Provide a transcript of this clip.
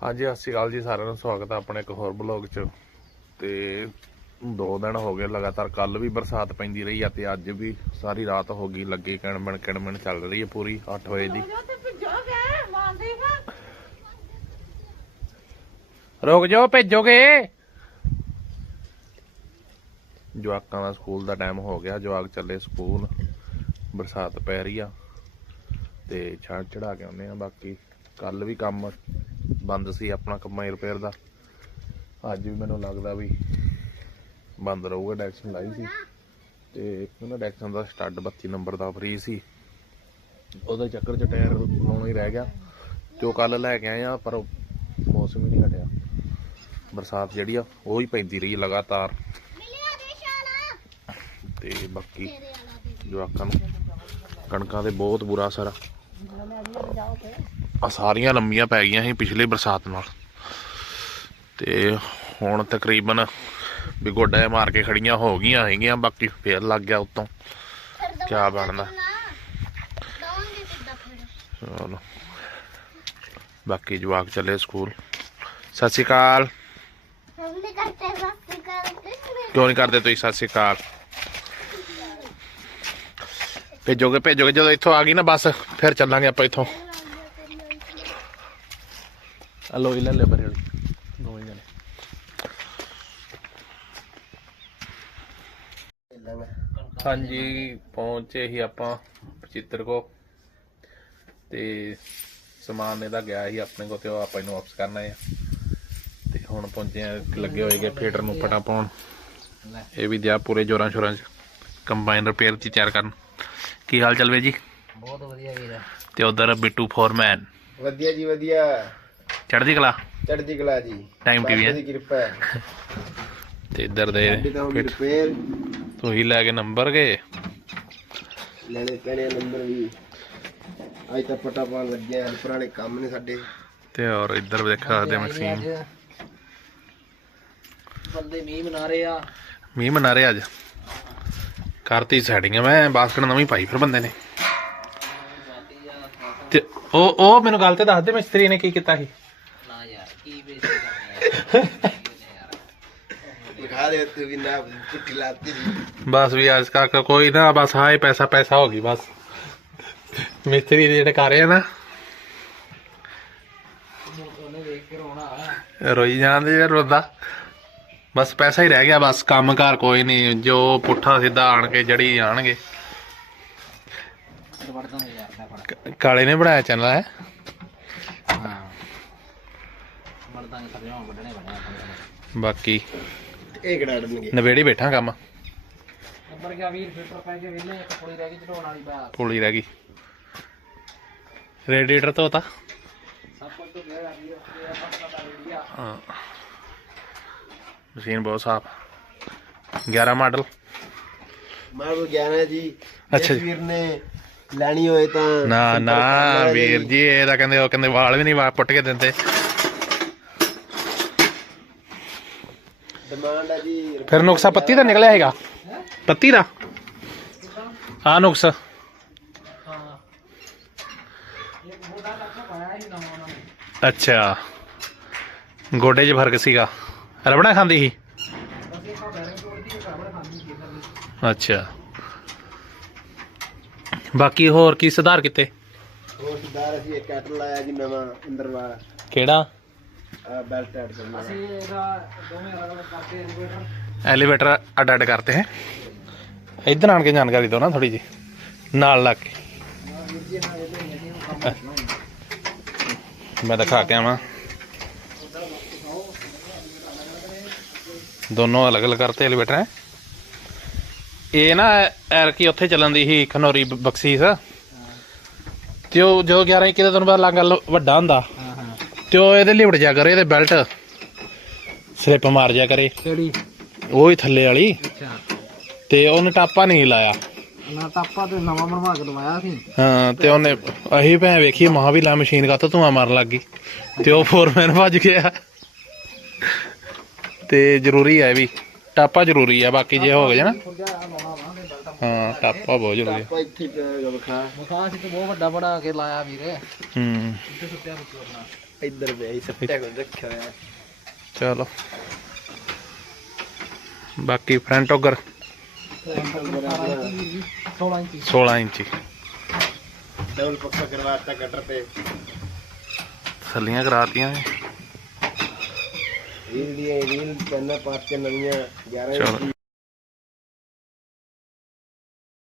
ਹਾਂਜੀ ਸਤਿ ਸ਼੍ਰੀ ਅਕਾਲ ਜੀ ਸਾਰਿਆਂ ਨੂੰ ਸਵਾਗਤ ਹੈ ਆਪਣੇ ਇੱਕ ਹੋਰ ਬਲੌਗ 'ਚ। ਤੇ ਦੋ ਦਿਨ ਹੋ ਗਏ ਲਗਾਤਾਰ ਕੱਲ ਵੀ ਬਰਸਾਤ ਪੈਂਦੀ ਰਹੀ ਆ ਤੇ ਅੱਜ ਵੀ ਸਾਰੀ ਰਾਤ ਹੋ ਗਈ ਲੱਗੀ ਕਿਣਮਣ ਕਿਣਮਣ ਚੱਲ ਰਹੀ ਹੈ ਪੂਰੀ 8 ਵਜੇ ਦੀ। ਰੁਕ ਜਾਓ ਭੇਜੋਗੇ? ਜਵਾਕਾਂ ਦਾ ਸਕੂਲ ਦਾ ਟਾਈਮ ਹੋ ਗਿਆ ਜਵਾਕ ਚੱਲੇ ਸਕੂਲ ਬਰਸਾਤ ਪੈ ਰਹੀ ਆ। ਤੇ ਛਾਂ ਚੜਾ ਕੇ ਆਉਂਦੇ ਆ ਬਾਕੀ ਕੱਲ ਵੀ ਕੰਮ ਬੰਦ ਸੀ ਆਪਣਾ ਕੰਮਾਂ ਰਿਪੇਅਰ ਦਾ। ਅੱਜ ਵੀ ਮੈਨੂੰ ਲੱਗਦਾ ਵੀ ਬੰਦ ਰਹੂਗਾ ਡੈਕਸ਼ਨ ਲਾਈ ਸੀ। ਤੇ ਉਹਨਾਂ ਡੈਕਸ਼ਨ ਦਾ ਸਟੱਡ 32 ਨੰਬਰ ਦਾ ਫ੍ਰੀ ਸੀ। ਉਹਦੇ ਚੱਕਰ ਚ ਟਾਇਰ ਲਾਉਣਾ ਹੀ ਰਹਿ ਗਿਆ। ਤੇ ਉਹ ਕੱਲ ਲੈ ਕੇ ਆਏ ਆ ਪਰ ਮੌਸਮ ਹੀ ਨਹੀਂ ਹਟਿਆ। ਬਰਸਾਤ ਜਿਹੜੀ ਆ ਉਹ ਹੀ ਪੈਂਦੀ ਰਹੀ ਲਗਾਤਾਰ। ਤੇ ਬਾਕੀ ਜਵਾਕਾਂ ਨੂੰ ਕਣਕਾਂ ਦੇ ਬਹੁਤ ਬੁਰਾ ਅਸਰ ਆ। ਆ ਸਾਰੀਆਂ ਲੰਮੀਆਂ ਪੈ ਗਈਆਂ ਸੀ ਪਿਛਲੇ ਬਰਸਾਤ ਨਾਲ। ਤੇ ਹੁਣ ਤਕਰੀਬਨ ਵੀ ਗੋਡਾ ਮਾਰ ਕੇ ਖੜੀਆਂ ਹੋ ਗਈਆਂ ਹੈਗੀਆਂ ਬਾਕੀ ਫੇਰ ਲੱਗ ਗਿਆ ਉਤੋਂ। ਕਿਆ ਬਣਦਾ? ਚਲੋ। ਬਾਕੀ ਜਵਾਕ ਚੱਲੇ ਸਕੂਲ। ਸਤਿ ਸ਼੍ਰੀ ਅਕਾਲ। ਕਿਉਂ ਨਹੀਂ ਕਰਦੇ ਤੁਸੀਂ? ਸਤਿ ਸ਼੍ਰੀ ਅਕਾਲ। ਭੇਜੋਗੇ ਭੇਜੋਗੇ? ਜਦੋਂ ਇੱਥੋਂ ਆ ਗਈ ਨਾ ਬੱਸ ਫਿਰ ਚੱਲਾਂਗੇ ਆਪਾਂ ਇੱਥੋਂ। ਆ ਲੋਈ ਲੈ ਲੈ ਬਰੇ ਵਾਲੀ ਦੋਵੇਂ ਜਣੇ। ਹਾਂਜੀ ਪਹੁੰਚੇ ਹੀ ਆਪਾਂ ਚਿੱਤਰ ਕੋ। ਤੇ ਸਮਾਨ ਇਹਦਾ ਗਿਆ ਸੀ ਆਪਣੇ ਕੋ ਤੇ ਉਹ ਆਪਾਂ ਇਹਨੂੰ ਵਾਪਸ ਕਰਨਾ ਹੈ। ਤੇ ਹੁਣ ਪਹੁੰਚੇ ਆ ਲੱਗੇ ਹੋਏਗੇ ਫੀਡਰ ਨੂੰ ਪਟਾ ਪਾਉਣ। ਇਹ ਵੀ ਦਿਆ ਪੂਰੇ ਜੋਰਾਂ ਸ਼ੋਰਾਂ ਚ ਕੰਬਾਈਨ ਰਿਪੇਅਰ ਦੀ ਤਿਆਰ ਕਰਨ। ਕੀ ਹਾਲ ਚੱਲ ਵੇ ਜੀ? ਬਹੁਤ ਵਧੀਆ ਵੀਰ। ਤੇ ਉਧਰ ਬਿੱਟੂ ਫੋਰਮੈਨ। ਵਧੀਆ ਜੀ ਵਧੀਆ। ਚੜ੍ਹਦੀ ਕਲਾ? ਚੜ੍ਹਦੀ ਕਲਾ ਜੀ। Time TV ਹੈ। ਬਾਬੇ ਦੀ ਕਿਰਪਾ ਹੈ। ਤੇ ਇੱਧਰ ਦੇ ਸਾਡੀ ਤਾਂ ਹੋ ਰਿਪੇਅਰ ਲੈ ਕੇ ਨੰਬਰ ਗਏ? ਲੈਣੇ ਪੈਣੇ ਨੰਬਰ ਵੀ। ਅੱਜ ਤਾਂ ਪਟਾ ਪਾਉਣ ਲੱਗੇ ਆ ਪੁਰਾਣੇ ਕੰਮ ਨੇ ਸਾਡੇ। ਤੇ ਔਰ ਇੱਧਰ ਦੇਖ ਸਕਦੇ ਮਸ਼ੀਨ। ਬੰਦੇ ਮੀਂਹ ਮਨਾ ਰਹੇ ਆ। ਮੀਂਹ ਮਨਾ ਰਿਹਾ ਅੱਜ? ਕਰਤੀ ਸੈਟਿੰਗ ਮੈਂ ਬਾਸਕਟ ਨਵੀਂ ਪਾਈ ਫਿਰ ਬੰਦੇ ਨੇ। ਤੇ ਉਹ ਉਹ ਮੈਨੂੰ ਗੱਲ ਤੇ ਦੱਸ ਦੇ ਮਿਸਤਰੀ ਨੇ ਕੀ ਕੀਤਾ ਸੀ? ਨਾ ਪੁੱਠੀ ਲਾਤੀ ਜੀ ਬਸ ਵੀ ਅੱਜ ਕਾਕਾ ਕੋਈ ਨਾ ਬਸ ਹਾਏ ਪੈਸਾ ਪੈਸਾ ਹੋ ਗਈ ਬਸ। ਮਿਸਤਰੀ ਦੇ ਜਿਹੜੇ ਕਰ ਰਹੇ ਆ ਨਾ ਰੋਈ ਜਾਂਦੇ ਯਾਰ ਰੋਦਾ। ਬਸ ਪੈਸਾ ਹੀ ਰਹਿ ਗਿਆ ਬਸ ਕੰਮਕਾਰ ਕੋਈ ਨਹੀਂ ਜੋ ਪੁੱਠਾ ਸਿੱਧਾ ਆਣ ਕੇ ਜੜੀ ਜਾਣਗੇ। ਕਾਲੇ ਨੇ ਬਣਾਇਆ ਚੈਨਲ ਹੈ? ਹਾਂ। ਵੱਢਣੇ ਬਾਕੀ ਇਹ ਕਿਹੜਾ ਅੜਨਗੇ ਨਵੇੜੀ ਬੈਠਾ ਕੰਮ। ਨੰਬਰ ਗਿਆ ਵੀਰ ਫਿਲਟਰ ਪੈ ਕੇ ਵੇਲੇ ਇੱਕ ਪੁਲੀ ਰਹਿ ਗਈ ਚੜਾਉਣ ਵਾਲੀ ਬਾਤ ਪੁਲੀ ਰਹਿ ਗਈ। ਰੇਡੀਏਟਰ ਧੋਤਾ ਸਭ ਕੁਝ ਤੋਂ ਗਿਆ ਵੀਰ ਇਹ ਆਪਾਂ ਪਤਾ ਰੇਡੀਆ ਹਾਂ। ਮਸ਼ੀਨ ਬਹੁਤ ਸਾਫ਼। 11 ਮਾਡਲ। ਮਾਰ ਗਿਆ ਨਾ ਜੀ। ਅੱਛਾ ਜੀ। ਵੀਰ ਨੇ ਲੈਣੀ ਹੋਏ ਤਾਂ ਨਾ ਸੰਪਰਕ ਨਾ ਲੈਣਾ ਵੀਰ ਜੀ ਇਹ ਤਾਂ ਕਹਿੰਦੇ ਉਹ ਕਹਿੰਦੇ ਵਾਲ ਵੀ ਨਹੀਂ ਵਾ ਪੁੱਟ ਕੇ ਦਿੰਦੇ। ਡਿਮਾਂਡ ਹੈ ਜੀ। ਫਿਰ ਨੁਕਸਾ ਪੱਤੀ ਦਾ ਨਿਕਲਿਆ ਹੈਗਾ। ਪੱਤੀ ਦਾ? ਹਾਂ ਨੁਕਸ। ਅੱਛਾ। ਗੋਡੇ 'ਚ ਫ਼ਰਕ ਸੀਗਾ। ਰਬੜਾ ਖਾਂਦੀ ਸੀ? ਅੱਛਾ। ਬਾਕੀ ਹੋਰ ਕੀ ਸੁਧਾਰ ਕੀਤੇ? ਹੋਰ ਸਰਦਾਰ ਅਸੀਂ ਇੱਕ ਕੈਟਲ ਲਾਇਆ ਜੀ ਨਵਾਂ ਅੰਦਰ ਵਾਲਾ। ਕਿਹੜਾ? ਆ ਬੈਲਟ ਐਡ ਕਰਨਾ। ਅਸੀਂ ਇਹਦਾ ਦੋਵੇਂ ਅਲੱਗ ਅਲੱਗ ਕਰਕੇ ਐਲੀਵੇਟਰ ਐਲੀਵੇਟਰ ਅੱਡ ਅੱਡ ਕਰਤੇ ਹੈ। ਇਧਰ ਆਣ ਕੇ ਜਾਣਕਾਰੀ ਦਿਓ ਨਾ ਥੋੜੀ ਜੀ ਨਾਲ ਲੱਗ ਕੇ। ਮੈਂ ਦਿਖਾ ਕੇ ਆਵਾਂ। ਦੋਨੋਂ ਅਲੱਗ ਅਲੱਗ ਕਰਤੇ ਐਲੀਵੇਟਰ ਹੈ। ਇਹ ਨਾ ਐਰ ਕੀ ਉੱਥੇ ਚੱਲਣ ਦੀ ਸੀ ਖਨੌਰੀ ਬ- ਬਖਸ਼ੀਸ। ਤੇ ਉਹ ਜੋ 11 21 ਦਾ ਤੁਹਾਨੂੰ ਪਤਾ ਲੱਗ ਗੱਲ ਵੱਡਾ ਹੁੰਦਾ। ਤੇ ਉਹ ਇਹਦੇ ਲਿਵੜ ਜਾ ਕਰੇ ਇਹਦੇ ਬੈਲਟ। ਸਲਿੱਪ ਮਾਰ ਜਾ ਕਰੇ। ਕਿਹੜੀ? ਉਹ ਹੀ ਥੱਲੇ ਵਾਲੀ। ਅੱਛਾ। ਤੇ ਉਹਨੇ ਟਾਪਾ ਨਹੀਂ ਲਾਇਆ। ਨਾ ਟਾਪਾ ਤੇ ਨਵਾਂ ਬਣਵਾ ਕੇ ਦਵਾਇਆ ਸੀ। ਹਾਂ ਤੇ ਉਹਨੇ ਅਹੀ ਭੈ ਵੇਖੀ ਮਹਾ ਵੀ ਲਾ ਮਸ਼ੀਨ ਕਾ ਧੂਆਂ ਮਾਰਨ ਲੱਗ ਗਈ। ਤੇ ਉਹ ਫੋਰਮੈਨ ਭੱਜ ਗਿਆ। ਤੇ ਜ਼ਰੂਰੀ ਹੈ ਵੀ। ਟਾਪਾ ਜ਼ਰੂਰੀ ਹੈ ਬਾਕੀ ਜੇ ਹੋ ਗਿਆ ਨਾ। ਹਾਂ ਟਾਪਾ ਬਹੁਤ ਜ਼ਰੂਰੀ ਹੈ ਇੱਥੇ ਵਿਖਾ। ਮੁਖਾ ਸੀ ਤੇ ਬਹੁਤ ਵੱਡਾ ਬੜਾ ਕੇ ਲਾਇਆ ਵੀਰੇ। ਹੂੰ। ਇੱਧਰ ਪਿਆ ਸੱਟਿਆ ਕੋਲ ਰੱਖਿਆ ਹੋਇਆ। ਚਲੋ। ਬਾਕੀ ਫਰੰਟ ਔਗਰ 16 ਇੰਚੀ। 16 ਇੰਚੀ। ਡਬਲ ਪੱਕਾ ਕਰਵਾਤਾ ਕਟਰ ਤੇ। ਥੱਲੀਆਂ ਕਰਾਤੀਆਂ ਨੇ। ਰੀਲ ਦੀ ਰੀਲ ਪੈਨਾ ਪਾਤ ਕੇ ਨਵੀਆਂ 11 ਚਲੋ। ਇੰਚੀ।